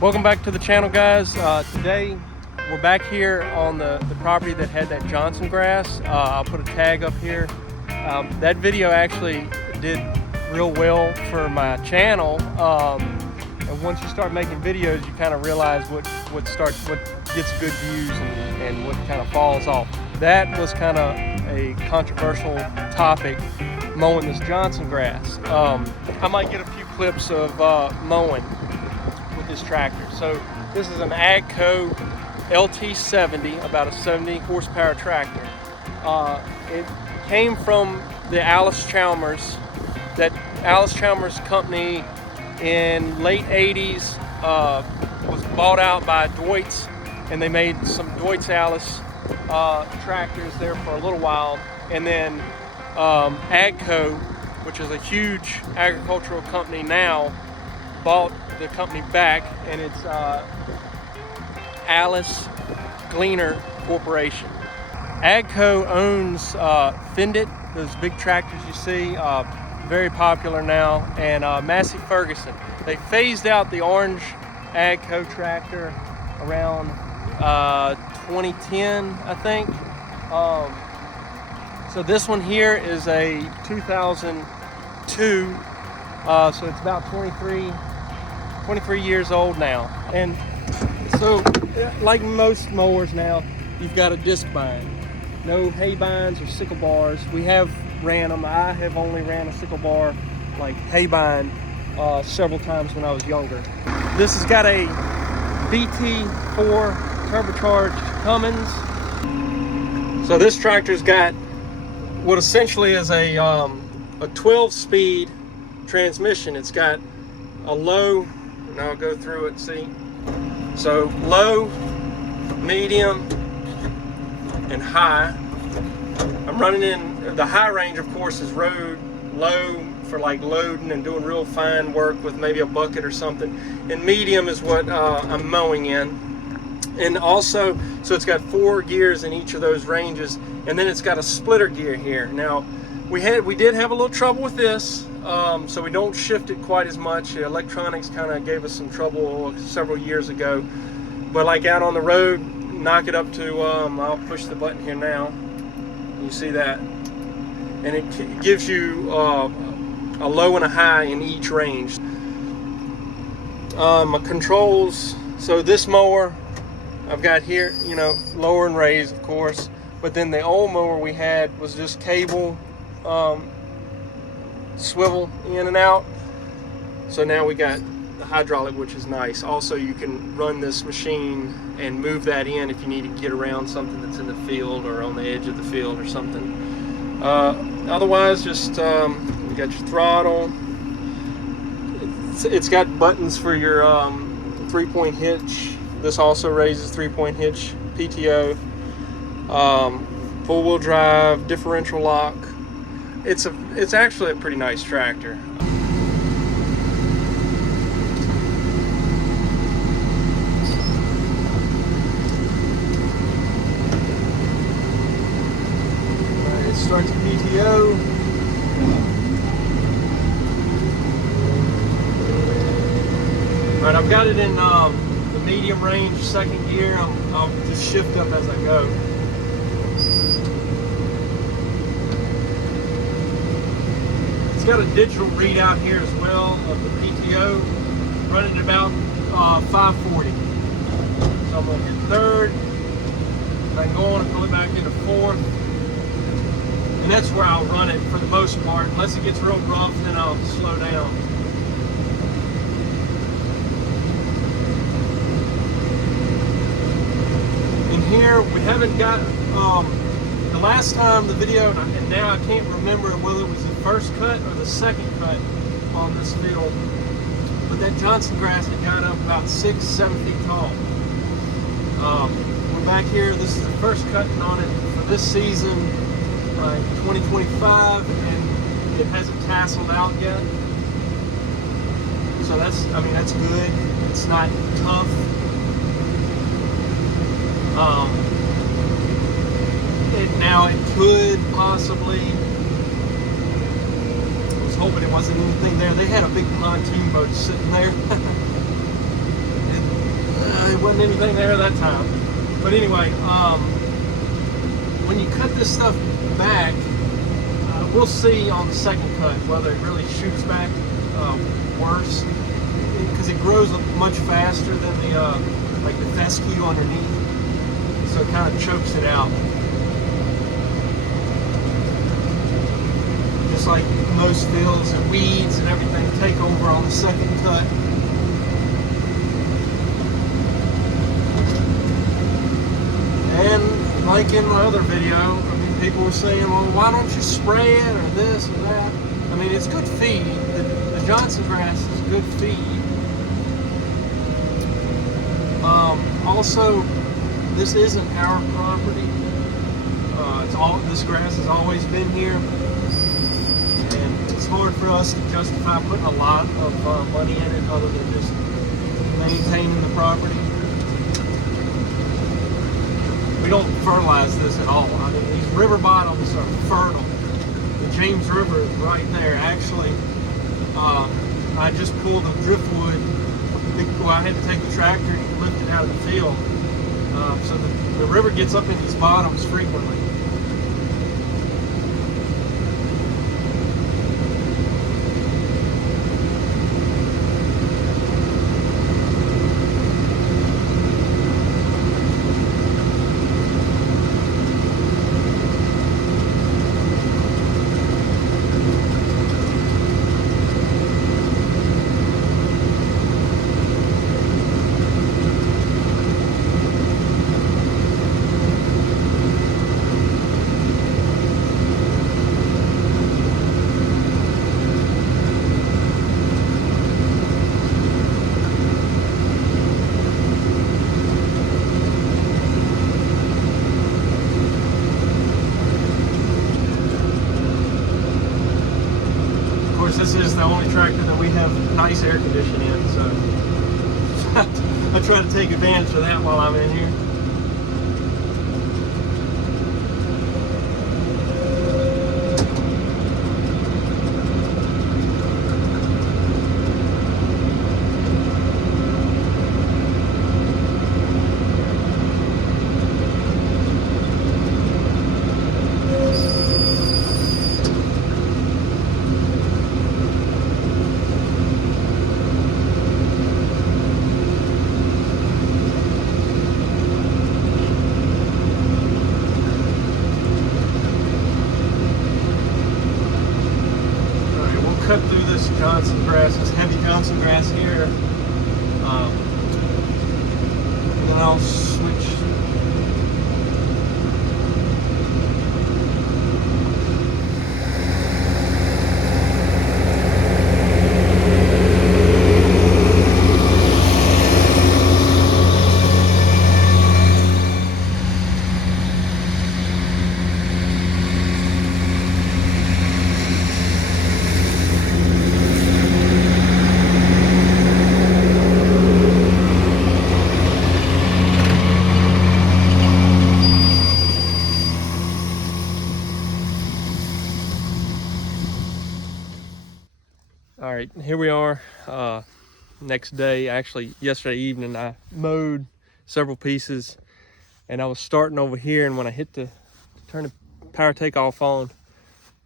Welcome back to the channel, guys. Today we're back here on the property that had that Johnson grass. I'll put a tag up here. That video actually did real well for my channel, and once you start making videos, you kind of realize what gets good views and what kind of falls off. That was kind of a controversial topic, mowing this Johnson grass. I might get a few clips of mowing with this tractor. So this is an AGCO LT70, about a 70 horsepower tractor. It came from the Alice Chalmers. That Alice Chalmers company in late 80s was bought out by Deutz, and they made some Deutz Alice tractors there for a little while, and then AGCO, which is a huge agricultural company now, bought the company back, and it's Alice Gleaner Corporation. AGCO owns Fendit, those big tractors you see, very popular now, and Massey Ferguson. They phased out the orange AGCO tractor around 2010, I think. So this one here is a 2002, so it's about 23 years old now. And so, like most mowers now, you've got a disc bind. No hay binds or sickle bars. We have ran them. I have only ran a sickle bar, like hay bind, several times when I was younger. This has got a BT4 turbocharged Cummins. So this tractor's got what essentially is a 12-speed transmission. It's got a low, and I'll go through it, see. So low, medium, and high. I'm running in the high range, of course, is road. Low for like loading and doing real fine work with maybe a bucket or something. And medium is what I'm mowing in. And also, so it's got 4 gears in each of those ranges, and then it's got a splitter gear here. Now, we did have a little trouble with this, so we don't shift it quite as much. The electronics kind of gave us some trouble several years ago. But like out on the road, knock it up to, I'll push the button here now. You see that? And it gives you a low and a high in each range. My controls, so this mower, I've got here, you know, lower and raise, of course, but then the old mower we had was just cable, swivel in and out. So now we got the hydraulic, which is nice. Also, you can run this machine and move that in if you need to get around something that's in the field or on the edge of the field or something. Otherwise, just you got your throttle. It's got buttons for your 3-point hitch. This also raises 3-point hitch, PTO, four-wheel drive, differential lock. It's actually a pretty nice tractor. It starts PTO. All right, I've got it in the medium range, second gear. I'll just shift up as I go. It's got a digital readout here as well of the PTO, running at about 540. So I'm going to hit third, I can go on and pull it back into fourth, and that's where I'll run it for the most part. Unless it gets real rough, then I'll slow down. Here we haven't got the last time the video, and now I can't remember whether it was the first cut or the second cut on this field, but that Johnson grass had got up about 6-7 feet tall. We're back here. This is the first cutting on it for this season, 2025, and it hasn't tasseled out yet, so that's good. It's not tough. Now it could possibly, I was hoping it wasn't anything there. They had a big pontoon boat sitting there. And There wasn't anything there that time. But anyway, when you cut this stuff back, we'll see on the second cut whether it really shoots back worse, because it grows much faster than the like the fescue underneath, so it kind of chokes it out. Just like most fields and weeds and everything take over on the second cut. And like in my other video, I mean, people were saying, well, why don't you spray it or this or that? I mean, it's good feed. The Johnson grass is good feed. Also, this isn't our property. This grass has always been here, and it's hard for us to justify putting a lot of money in it other than just maintaining the property. We don't fertilize this at all. I mean, these river bottoms are fertile. The James River is right there. Actually, I just pulled a driftwood. Well, I had to take the tractor and lift it out of the field. So the river gets up in these bottoms frequently. This is the only tractor that we have nice air conditioning in, so I try to take advantage of that while I'm in here. Cut through this Johnson grass, this heavy Johnson grass here, and then I'll switch. All right, here we are. Next day, actually yesterday evening, I mowed several pieces, and I was starting over here, and when I hit the turn the power takeoff on,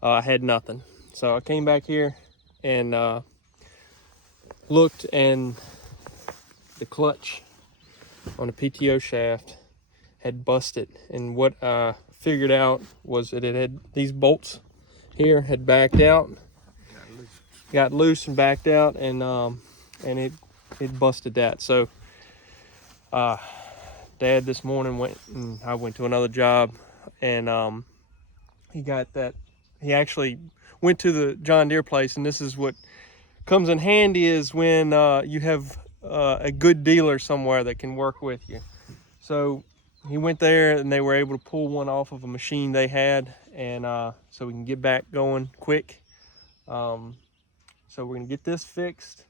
I had nothing. So I came back here and looked, and the clutch on the PTO shaft had busted, and what I figured out was that it had these bolts here had backed out, got loose and backed out, and it busted that. So Dad this morning went, and I went to another job, and he got that. He actually went to the John Deere place, and this is what comes in handy is when you have a good dealer somewhere that can work with you. So he went there, and they were able to pull one off of a machine they had, and so we can get back going quick. So we're gonna get this fixed.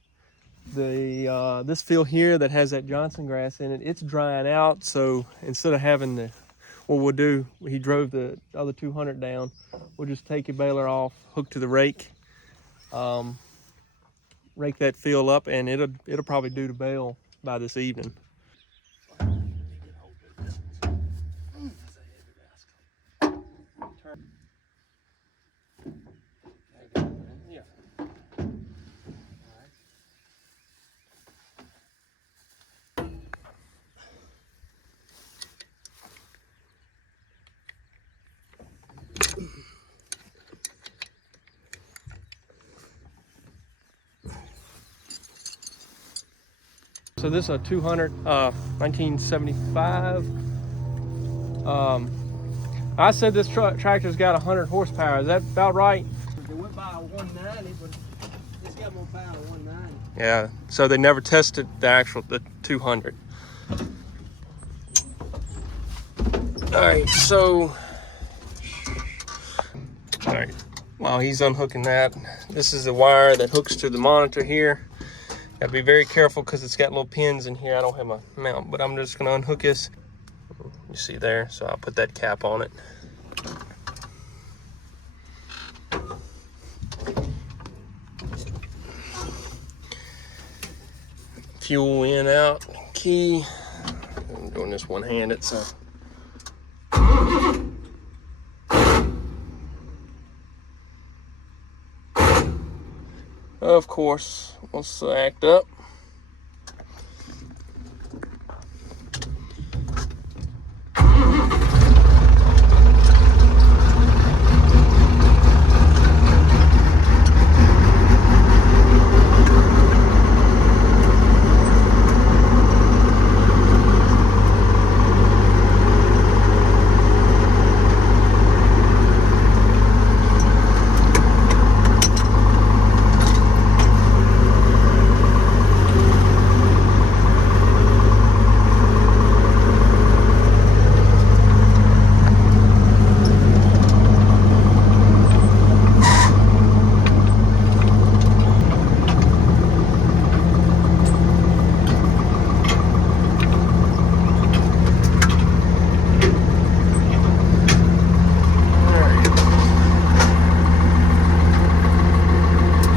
This field here that has that Johnson grass in it, it's drying out. So instead of having what we'll do, he drove the other 200 down. We'll just take your baler off, hook to the rake, rake that field up, and it'll probably do the bale by this evening. So this is a 200, 1975. I said this tractor's got 100 horsepower. Is that about right? It went by 190, but it's got more power than 190. Yeah. So they never tested the 200. All right. So, all right. While he's unhooking that, this is the wire that hooks to the monitor here. Got to be very careful because it's got little pins in here. I don't have a mount, but I'm just going to unhook this. You see there, so I'll put that cap on it. Fuel in, out, key. I'm doing this one-handed, so. Of course, wants to act up.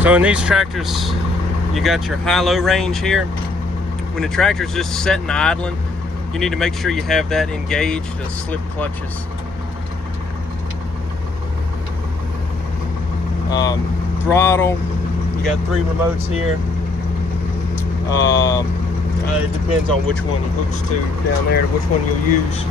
So in these tractors, you got your high-low range here. When the tractor's just sitting idling, you need to make sure you have that engaged, the slip clutches. Throttle, you got 3 remotes here. It depends on which one it hooks to down there, which one you'll use.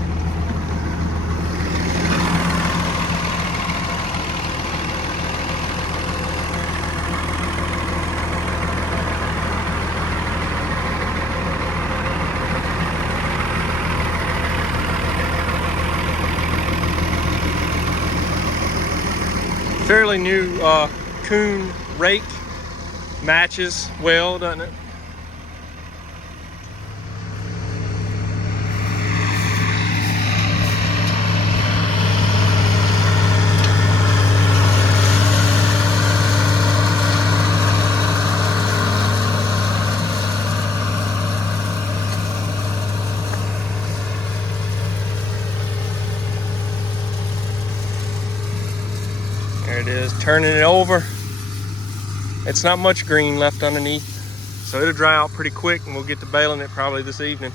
Fairly new Coon rake, matches well, doesn't it? There it is, turning it over. It's not much green left underneath, so it'll dry out pretty quick and we'll get to baling it probably this evening.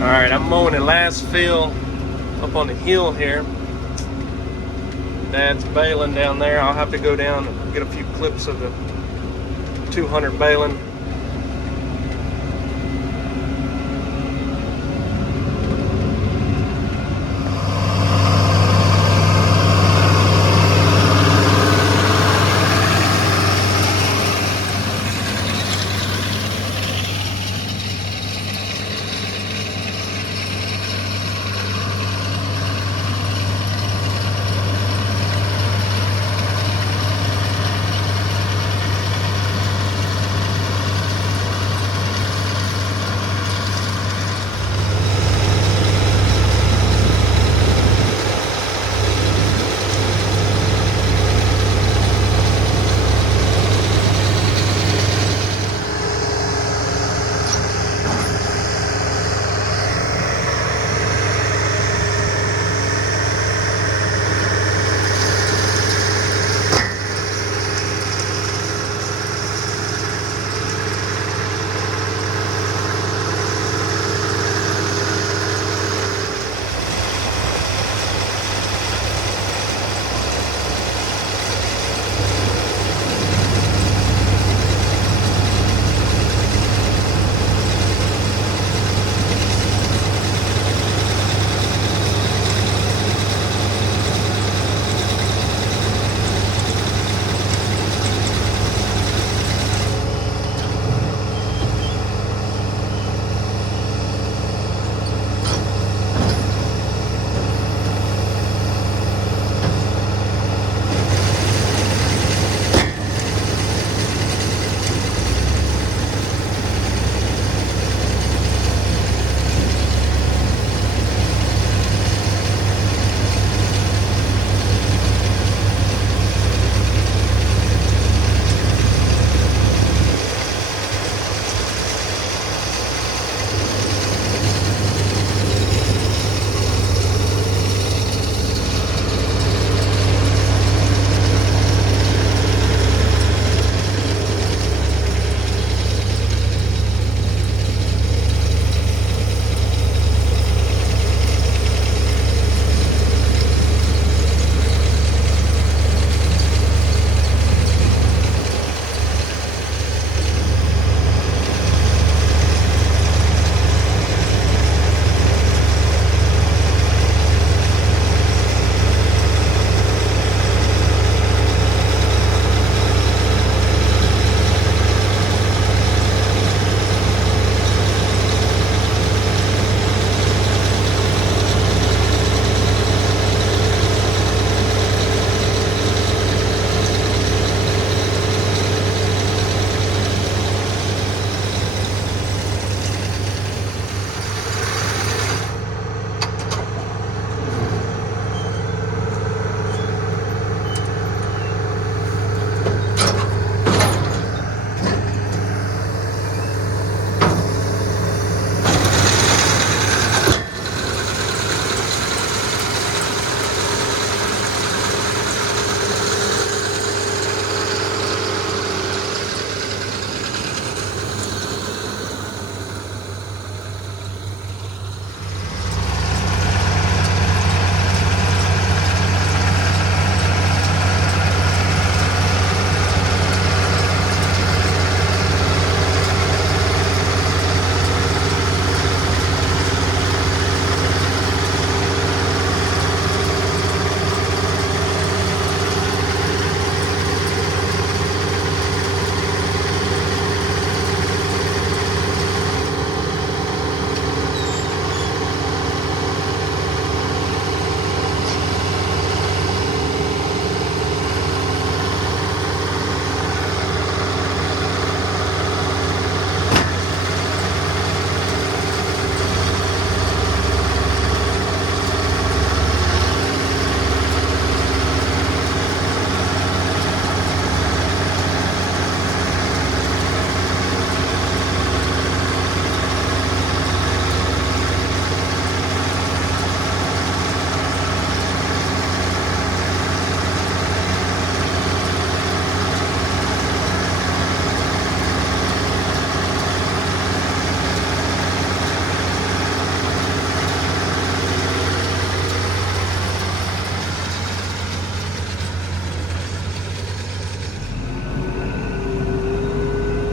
Alright, I'm mowing the last fill up on the hill here. Dad's baling down there. I'll have to go down and get a few clips of the 200 baling.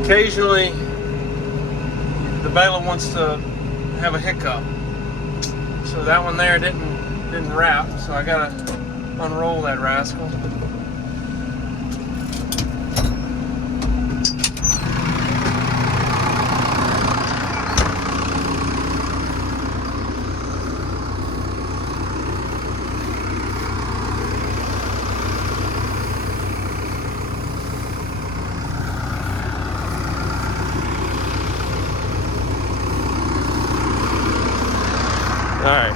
occasionally the baler wants to have a hiccup. So that one there didn't wrap, so I gotta unroll that rascal. All right.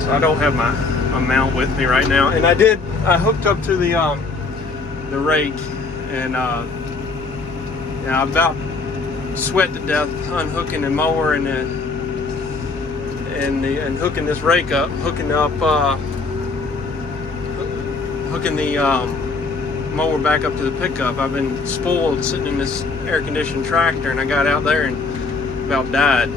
So I don't have my mount with me right now, and I hooked up to the rake, and yeah, I about sweat to death unhooking the mower and hooking this rake up, hooking the mower back up to the pickup. I've been spoiled sitting in this air-conditioned tractor, and I got out there and about died.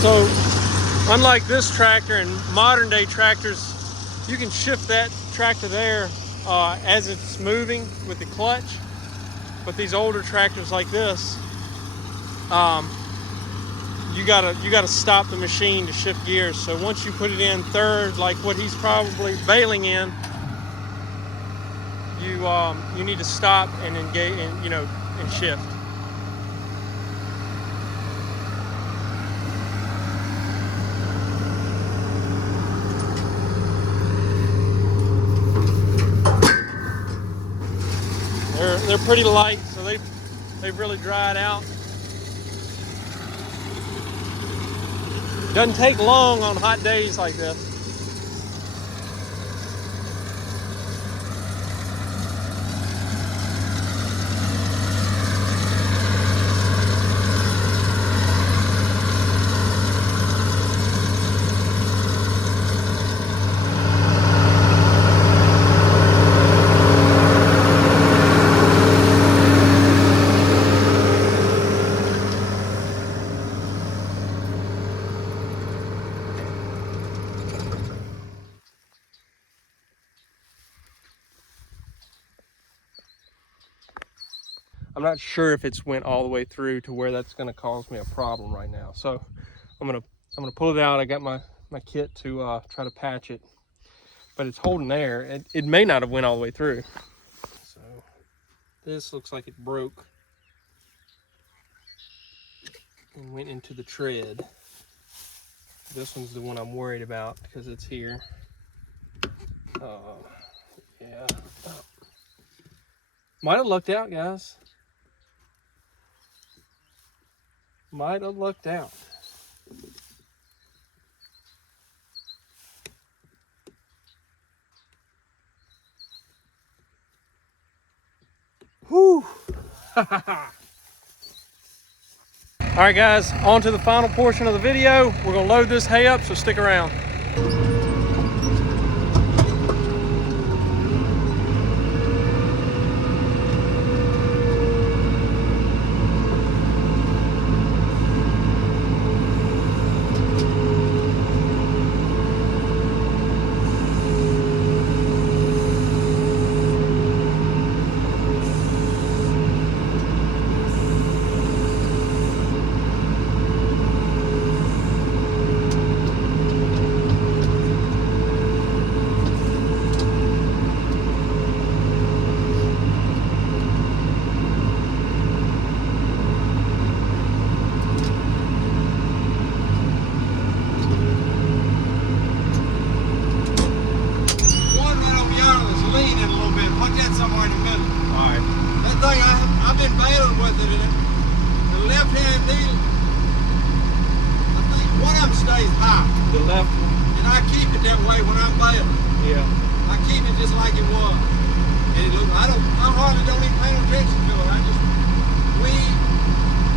So, unlike this tractor and modern day tractors, you can shift that tractor there as it's moving with the clutch. But these older tractors like this, you gotta stop the machine to shift gears. So once you put it in third, like what he's probably baling in, you need to stop and engage and shift. They're pretty light, so they've really dried out. Doesn't take long on hot days like this. I'm not sure if it's went all the way through to where that's going to cause me a problem right now. So I'm gonna pull it out. I got my kit to try to patch it, but it's holding there. It may not have went all the way through. So this looks like it broke and went into the tread. This one's the one I'm worried about because it's here. Yeah. Might have lucked out, guys. Might have lucked out. Whew. All right, guys, on to the final portion of the video. We're gonna load this hay up, so stick around. The left one. And I keep it that way when I'm baling. Yeah. I keep it just like it was. it look, I hardly don't even pay no attention to it. I just weed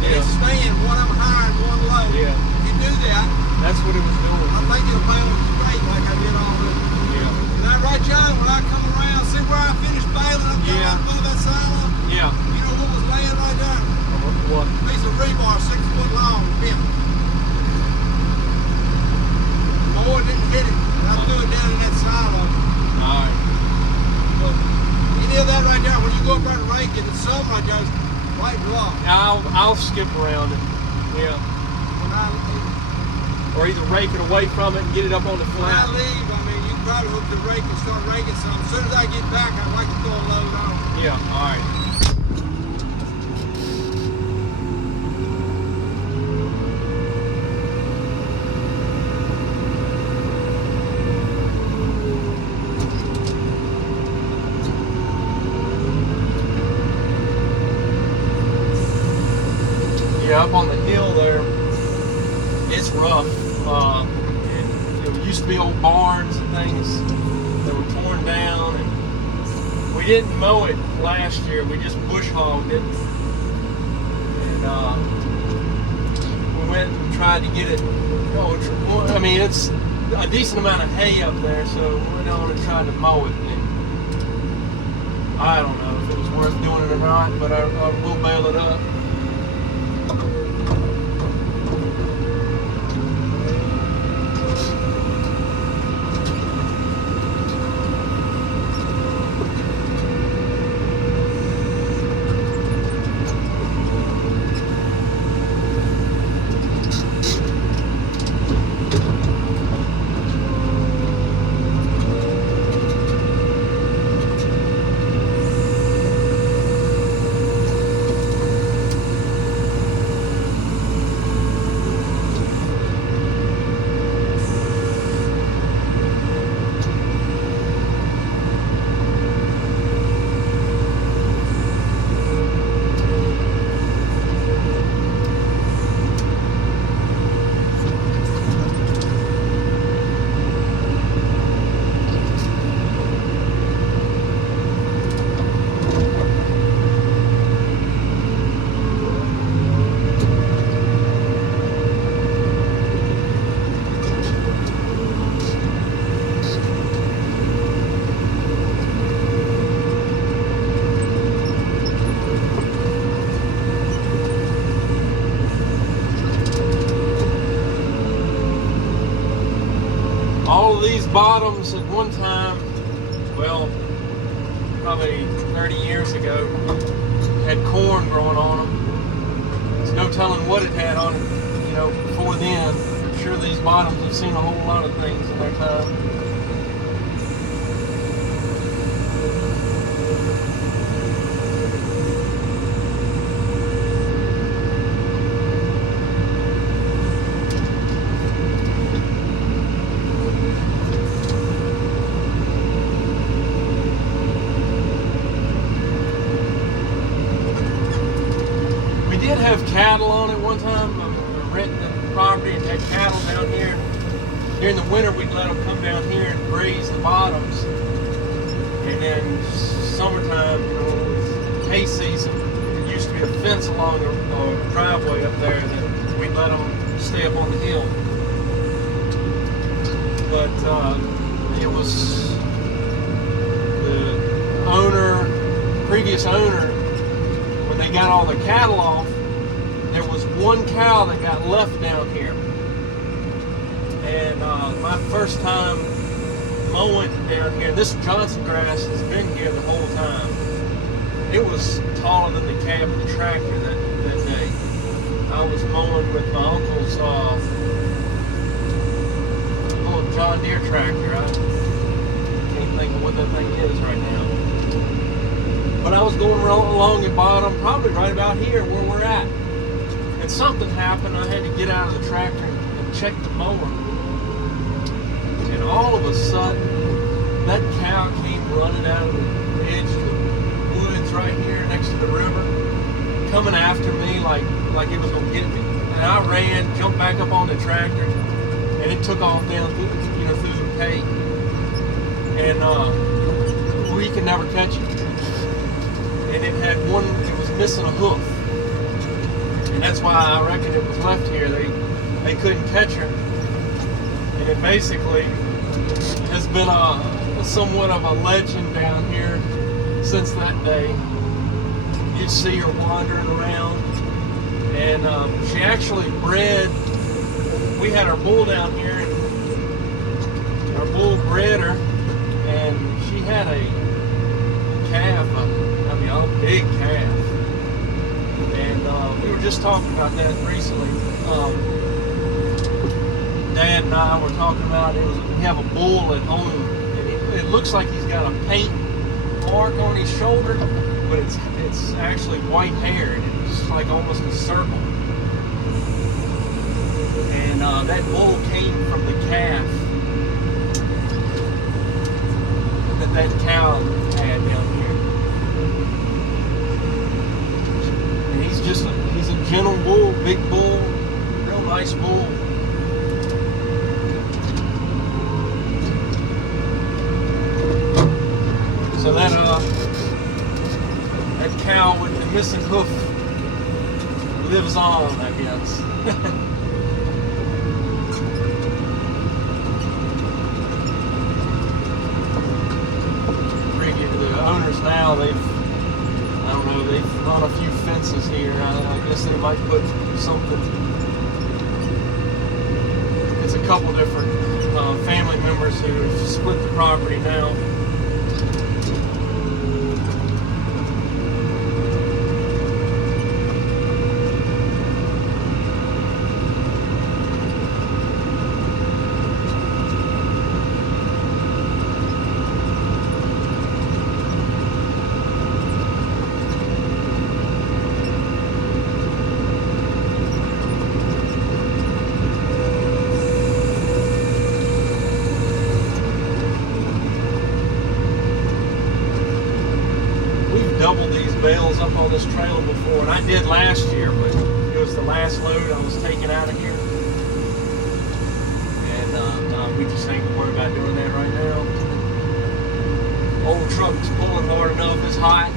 and it's stand, one of them high and one low. Yeah. If you do that, That's what it was doing. I think it'll bale it straight like I did already. Yeah. Is that right, John? When I come around, see where I finished baling up there right above that silo? Yeah. You know what was laying right there? What? A piece of rebar 6 foot long, bent. The mower didn't hit it, and I threw it down in that silo. Alright. But any of that right there, when you go up there and rake it, it's something right there, it's white rock. I'll skip around it. Yeah. When I leave, Or either rake it away from it and get it up on the when I flat. leave, I mean, you can probably hook the rake and start raking some. As soon as I get back, I'd like to throw a load on. Yeah, alright. Yeah, up on the hill there, it's rough. It used to be old barns and things that were torn down, and we didn't mow it last year. We just bush hogged it, and we went and tried to get it. I mean, it's a decent amount of hay up there, so we went on and tried to mow it. And I don't know if it was worth doing it or not, but I will bail it up. All of these bottoms at one time, well, probably 30 years ago, had corn growing on them. There's no telling what it had on it, before then. I'm sure these bottoms have seen a whole lot of things in their time. Have cattle on it one time. Renting the property and had cattle down here. During the winter, we'd let them come down here and graze the bottoms. And then summertime, it was hay season. There used to be a fence along the driveway up there that we'd let them stay up on the hill. But it was the previous owner, when they got all the cattle off, there was one cow that got left down here. And my first time mowing down here, this Johnson grass has been here the whole time. It was taller than the cab of the tractor that day. I was mowing with my uncle's little John Deere tractor. I can't think of what that thing is right now. But I was going along the bottom, probably right about here where we're at. And something happened. I had to get out of the tractor and check the mower. And all of a sudden, that cow came running out of the edge of the woods right here next to the river, coming after me like it was going to get me. And I ran, jumped back up on the tractor, and it took off down through the hay. And we could never catch it. and it had one. It was missing a hoof, and that's why I reckon it was left here. They couldn't catch her, and it basically has been somewhat of a legend down here since that day. You'd see her wandering around, and she actually bred. We had our bull down here, and our bull bred her, and she had a calf, a big calf. And we were just talking about that recently. Dad and I were talking about we have a bull at home, and it looks like he's got a paint mark on his shoulder, but it's actually white hair, and it's like almost a circle. And that bull came from the calf that cow had down here. And he's a gentle bull, big bull, real nice bull. So that cow with the missing hoof lives on, I guess. The owners now, they've run a few fences here. I guess they might put something. It's a couple different family members who have split the property now. Doubled these bales up on this trailer before, and I did last year, but it was the last load I was taking out of here, and we just ain't gonna worry about doing that right now. Old truck's pulling hard enough, it's hot.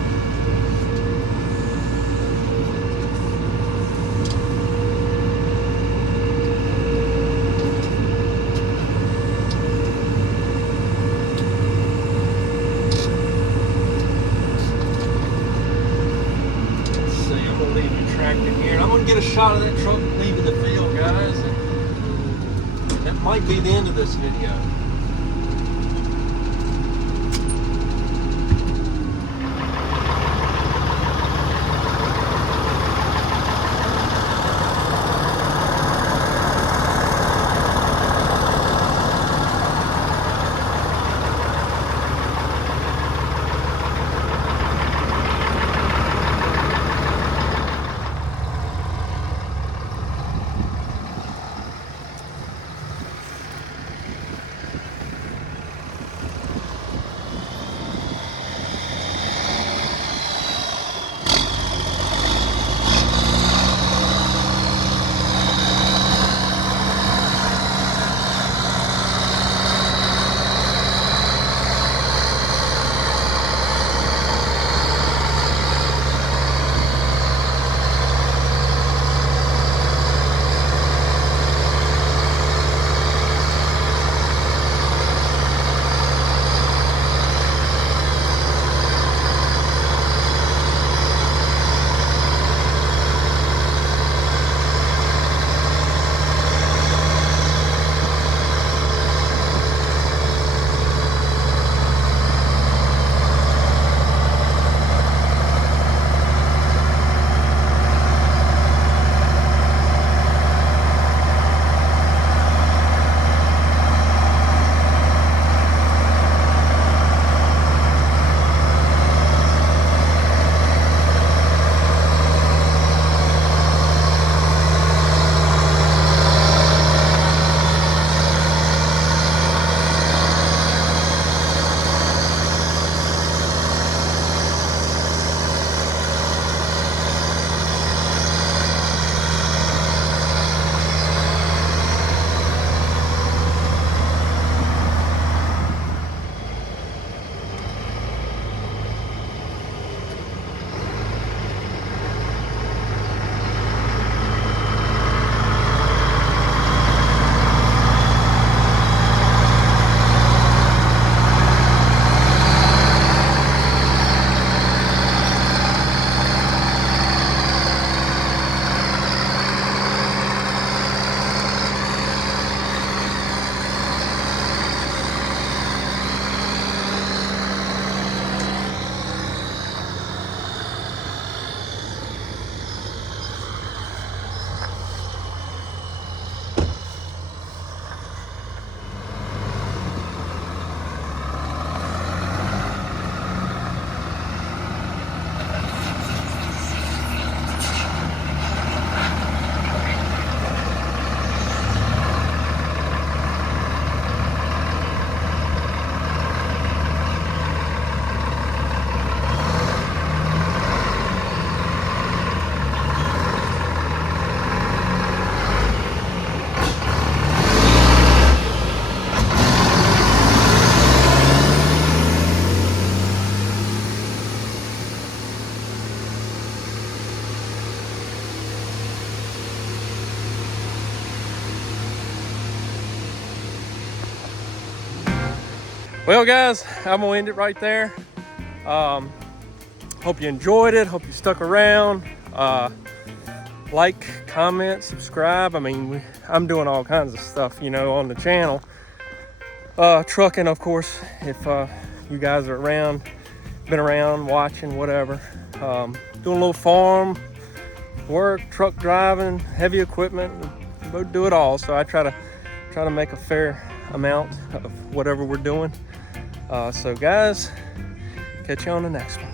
Get a shot of that truck leaving the field, guys. And that might be the end of this video. Well, guys, I'm gonna end it right there. Hope you enjoyed it. Hope you stuck around. Like, comment, subscribe. I mean, I'm doing all kinds of stuff, you know, on the channel. Trucking, of course, if you guys are around, been around, watching, whatever. Doing a little farm work, truck driving, heavy equipment, do it all. So I try to make a fair amount of whatever we're doing. So guys, catch you on the next one.